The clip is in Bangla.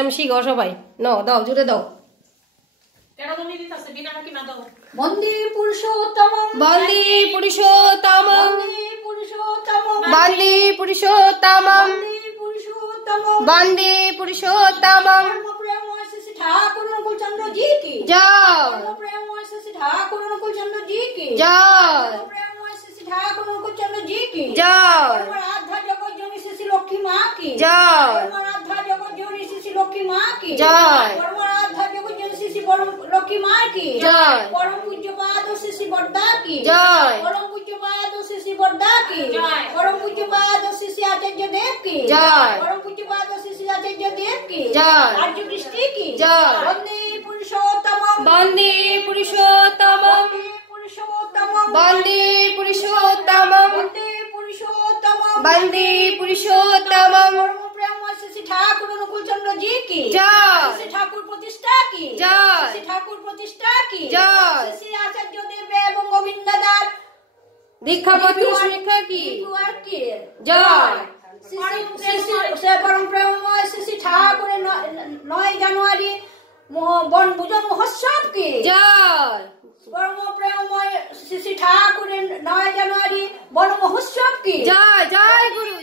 শিখো সবাই নাও দাও জুড়ে দাও বন্দে পুরুষোত্তমম বন্দে পুরুষোত্তমম বন্দে পুরুষোত্তমম বন্দে পুরুষোত্তমম लक्ष्मी माँ की परम पूज्यपाद श्री बड़दा की परम पूज्यपाद श्री बड़दा की परम पूज्यपाद श्री आचार्य देव की परम पूज्यपाद श्री आचार्य देव की आर्य कृष्टि की वंदे पुरुषोत्तमम वंदे पुरुषोत्तमम वंदे पुरुषोत्तमम वंदे पुरुषोत्तमम वंदे पुरुषोत्तमम श्री ठाकुर अनुकूल चंद्र जी की श्री ठाकुर प्रतिष्ठा की श्री ठाकुर प्रतिष्ठा की श्री आचार्य देव एवं गोविंद दास दीक्षा पत्र शिक्षा की जय परम प्रेम श्री ठाकुर 9 জানুয়ারি বনভোজন মহোৎসব की जय परम प्रेम श्री ठाकुर 9 জানুয়ারি বন মহোৎসব की जय जय गुरु